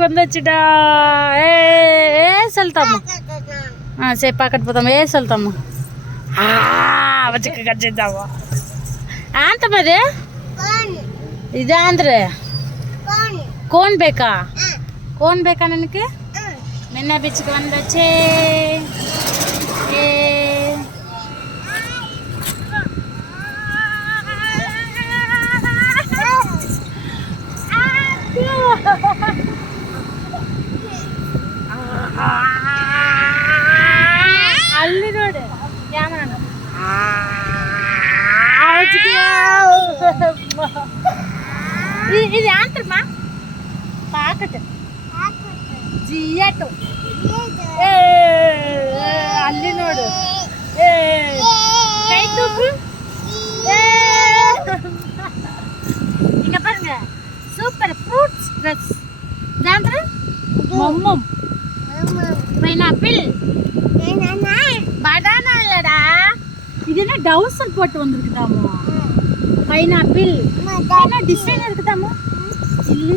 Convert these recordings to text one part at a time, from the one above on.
பீச்சுக்கு வந்தாச்சுடா. ஏ சொல்லிட்டாமா. சரி பார்க்கட்டு போதாமா. சொல்லிட்டாமா. வச்சுக்க கச்சிதாமா. ಆಂತಮದೆ ಇದು ಅಂದ್ರೆ ಕೋನ್ ಬೇಕಾ? ಕೋನ್ ಬೇಕಾ ನನಗೆ? ಮೆನ್ನ ಬೀಚ್ಗೆ ಬಂದಚ್ಚೇ. ಅಲ್ಲಿ ನೋಡಿ ಕ್ಯಾಮರಾ ఇది యాంత్రమా పాకట జియాటో ಅಲ್ಲಿ ನೋಡು கை தூக்கு. இங்க பாருங்க சூப்பர் ஃப்ரூட்ஸ் ட்ரெஸ் தான்ற மம்மம் பைனாப்பிள் பனானா இல்லடா. இது என்ன டவுசர் போட்டு வந்திருக்குதாமா. பைனாப்பிள் என்ன டிசைன் இருக்குதாமா. இல்லு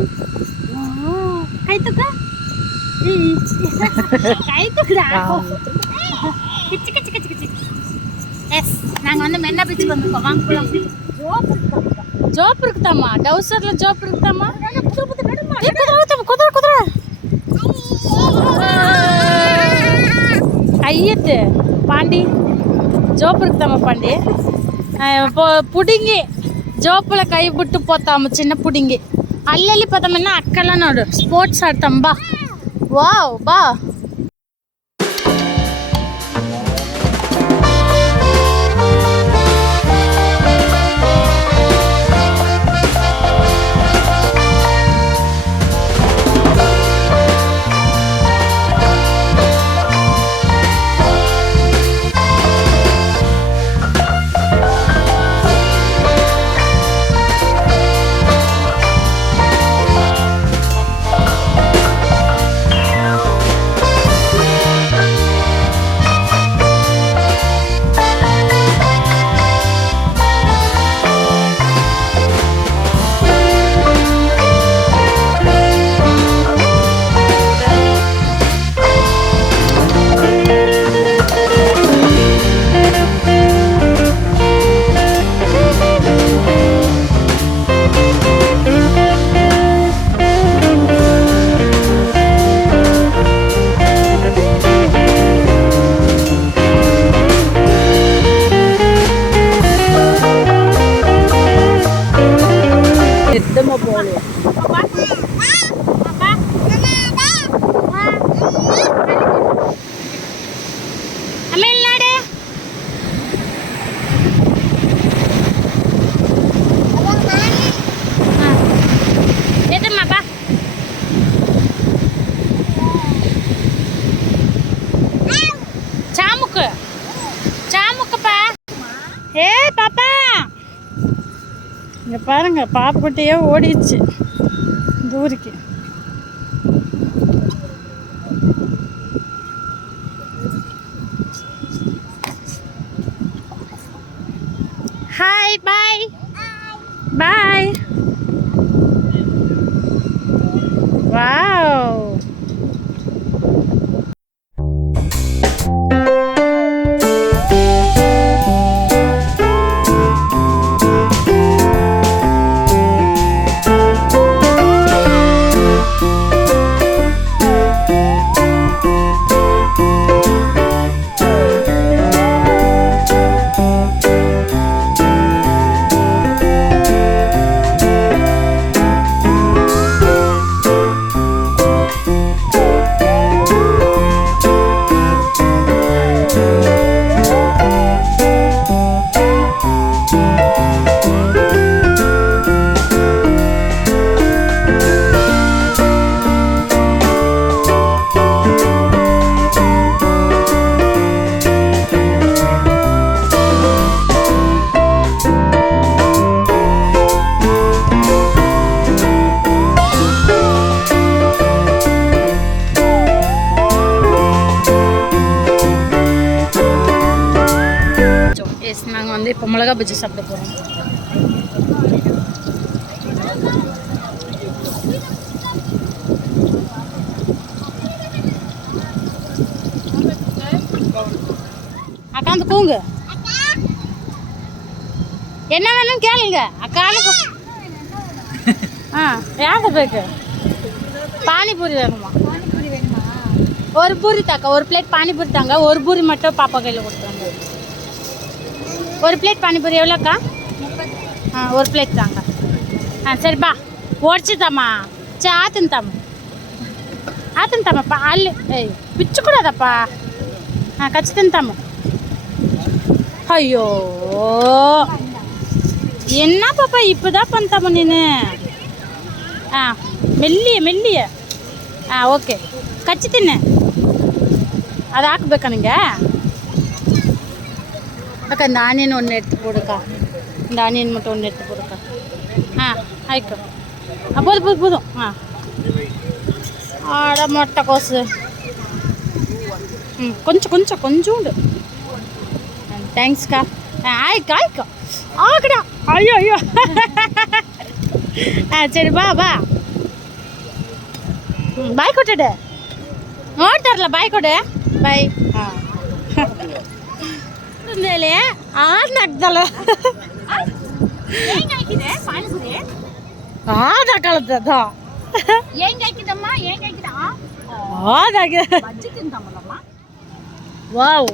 கை தூக்கு. கை தூக்குடா. கிச்சு கிச்சு கிச்சு கிச்சு. எஸ் நாங்க வந்து மென்னா பீச்சுக்கு வந்திருக்கோம். வாங்க போலாம். ஜோப் இருக்குதாமா. டவுசர்ல ஜோப் இருக்குதாமா. குதிரை குதிரை ஐயத்து பாண்டி ஜோப் இருக்குதாமா. பாண்டி పుడింగి జోపుల కై బుట్టు పోతాము. చిన్న పుడింగి అల్లెళ్ళి పోతామన్నా అక్కలా నోడు స్పోర్ట్స్ ఆడతాం. బా వావ్ బా. இங்கே பாருங்க பாப்புக்குட்டியே ஓடிடுச்சு தூரிக்கு. ஹாய் பாய் பாய். வாவ் நாங்கள் வந்து இப்போ மிளகா பஜ்ஜி சாப்பிட போகிறோம். அக்கா வந்து கூங்கு. என்ன வேணும் கேளுங்க அக்கானு. ஏங்க பேக்கு பானிபூரி வேணுமா? ஒரு பூரி தாக்கா, ஒரு பிளேட் பானிபூரி தாங்க. ஒரு பூரி மட்டும் பாப்பா கையில் கொடுத்துருங்க. ஒரு பிளேட் பானிபூரி எவ்வளோக்கா? ஒரு பிளேட் தாங்க. சரிப்பா ஓடிச்சுதாம்மா. சரி ஆத்துந்தாம்மா அல்லு ஏய் பிச்சுக்கூடாதப்பா. கச்சித்தந்தாம்மா. ஐயோ என்ன பாப்பா இப்போதான் பண்ணத்தாம்மா நீನು. ಮೆಲ್ಲಿಯ ಓಕೆ ಕಚ್ಚಿ ತಿನ್ನೆ. ಅದು ಹಾಕ್ಬೇಕಾ ನಿಂಗೆ? ಅಕ್ಕ இந்த ஆனியன் ஒன்று எடுத்து போடுக்கா. இந்த ஆனியன் மட்டும் ஒன்று எடுத்து போடுக்கா. ஆயிக்கோ. போதும். ஆட முட்டைக்கோசு. கொஞ்சோண்டு. தேங்க்ஸ்க்கா. ஆயிக்கோ ஆகடா. ஐயோ சரி ಬಾ ಬಾಯ್ ಕೊಟ್ಟಡೆ ನೋಡ್ತಾರಲ್ಲ ಬಾಯ್ ಕೊಡೆ ಬಾಯ್. ಮೇಲೆ ಆಗ್ದಲ್ಲ ಕಳದ ವಾವ್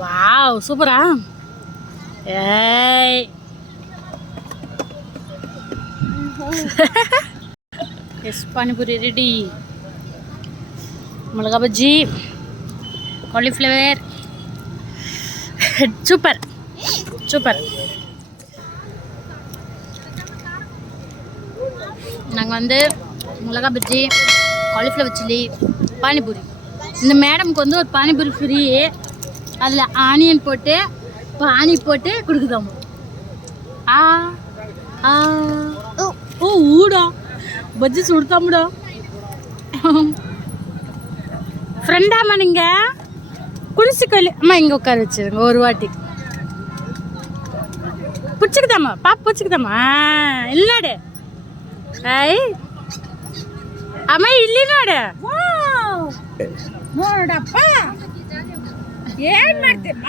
ವಾವ್ ಸೂಪರಾ. ಏಯ್ ಎಸ್ ಪಾನಿಪುರಿ ರೆಡಿ. மிளகா பஜ்ஜி, காலிஃப்ளவர், சூப்பர். நாங்கள் வந்து மிளகா பஜ்ஜி, காலிஃப்ளவர் சில்லி, பானிபூரி. இந்த மேடமுக்கு வந்து ஒரு பானிபூரி ஃப்ரீ. அதில் ஆனியன் போட்டு பானி போட்டு கொடுக்குதாமோ. ஓ ஊடா பஜ்ஜி சுடுத்தாமுடா. ஃப்ரெண்டாம்மா நீங்கள் குளிச்சுக்கொல்லி அம்மா இங்கே உட்கார வச்சுருங்க ஒரு வாட்டி. பிடிச்சிக்குதாம்மா பாப்பா பிடிச்சிக்குதாம்மா இல்லைனாடு. ஐய் ಅಮ್ಮ ಇಲ್ಲಿ ನೋಡು. ನೋಡಪ್ಪ ಏನ್ ಮಾಡ್ತೀಮ್ಮ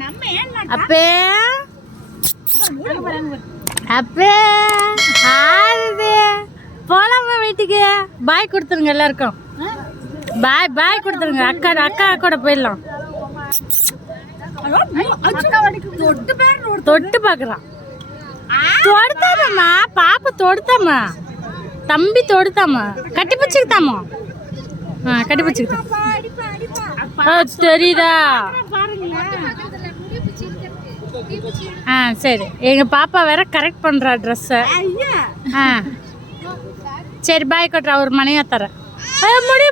ನಮ್ಮ ಏನ್ ಮಾಡ್ತಾ ಅಪ್ಪೇ அப்பே ஆறுது போலாமா வீட்டுக்கு? பாய் கொடுத்துருங்க எல்லாருக்கும். பாய் கொடுத்துருங்க. அக்கா கூட போயிடலாம். தொட்டு பார்க்குறான். தொடுத்தாமம்மா பாப்பா தொடுத்தாம்மா. தம்பி தொடுத்தாம்மா. கட்டி பிடிச்சிக்கிட்டாமா. கட்டி பிடிச்சிக்கிட்டான். தெரியுதா? சரி எங்கள் பாப்பா வேற கரெக்ட் பண்ணுறா ட்ரெஸ்ஸை. சரி பாய் கொட்டுறா ஒரு மனையா தரேன். முடி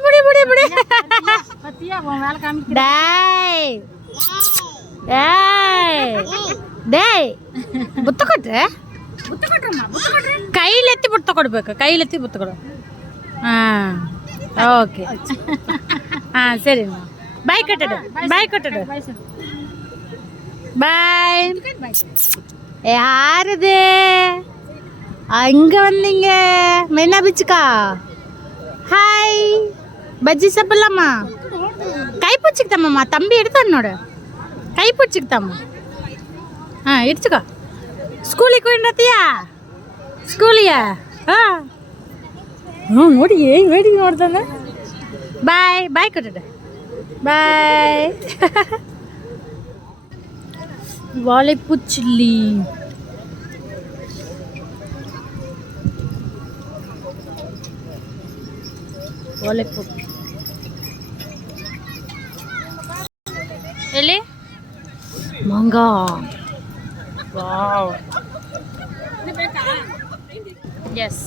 டேய் புத்த ಕೊಟ್ರೆ ಕೈಲೆತ್ತಿ ಬುತ್ತ ಕೊಡ್ಬೇಕು. ಕೈಲೆತ್ತಿ ಬುತ್ತ ಕೊಡು. ಓಕೆ ಸರಿ ಬಾಯ್ ಕೊಟ್ಟಡು. பாய். யாருது அங்கே வந்தீங்க? மெரினா பீச்சுக்கா? ஹாய் பஜ்ஜி சாப்பிடலாமா? கை பிடிச்சிக்கிட்டாம்மா. தம்பி எடுத்தானோட கை பிடிச்சிக்கிட்டாம்மா. இடிச்சுக்கோ. ஸ்கூலுக்கு போயிட்டியா? ಸ್ಕೂಲಿಗೆ ನೋಡಿ ಏನು ವೇಟಿಂಗ್ ನೋಡ್ತಾನೆ. ಬಾಯ್ ಕೊಟ್ಟೆ ಬಾಯ್. வாழைப்பூ சில்லி. வாழைப்பூ ಎಲ್ಲಿ ಮಾಂಗಾ. Wow S.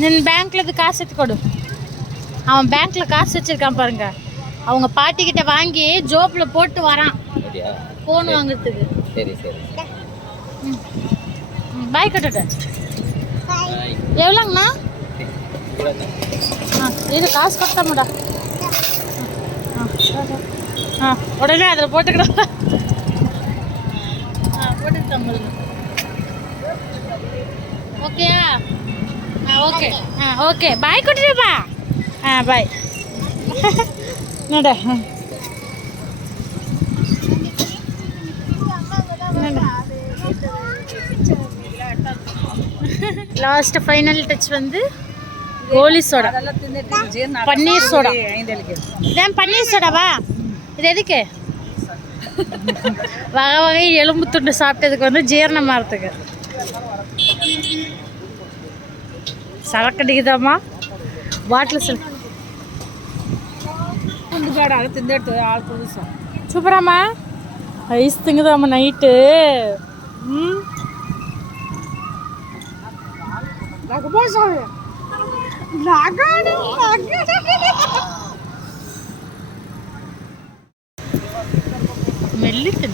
நின் பேங்க்ல இது காசு எடுத்து கொடு. அவன் பேங்க்ல காசு வச்சிருக்கான் பாருங்க. அவங்க பாட்டி கிட்ட வாங்கி ஜோப்ல போட்டு வரான் போன் வாங்குறதுக்கு. சரி சரி. பாய் கட்டுட்ட. எவ்வளோங்கண்ணா? இது காசு கொடுத்தாமடா. உடனே அதில் போட்டுக்கிட்டா போட்டுக்கிட்டோம் பாருங்க. ஓகேயா? Okay okay. பாய் கொட்டுப்பா. பாய். நட லாஸ்ட் ஃபைனல் டச் வந்து கோலி சோடா, பன்னீர் சோடா. இதான் பன்னீர் சோடாவா? இது எதுக்கு? வகை வகை எலும்பு துண்டு சாப்பிட்டதுக்கு வந்து ஜீரணமாகறதுக்கு. சரக்கு அடிக்குதாம்மா பாட்டில் சில சூப்பராம்மா. Ice திங்குதாம்மா night. மெல்லிட்டு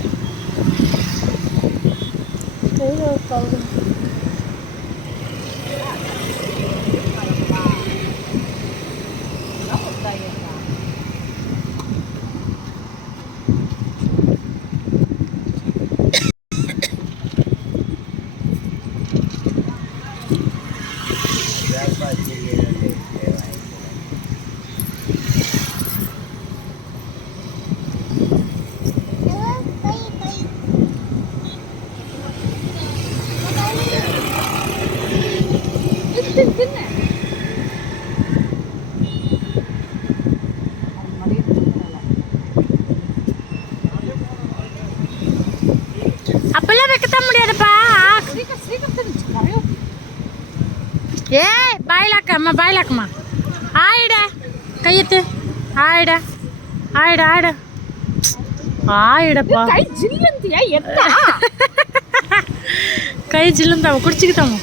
அப்பெல்லாம் வைக்கத்தான் முடியாதுப்பா. ஏ பாய்லாக்கம்மா பாய்லாக்கம்மா. ஆயிட கையெத்து. ஆயிட ஆயிட ஆயிட ஆயிடப்பா. கை ஜில்லுந்தியா? கை ஜில்லுந்தாவ குடிச்சுக்கிட்டாமா.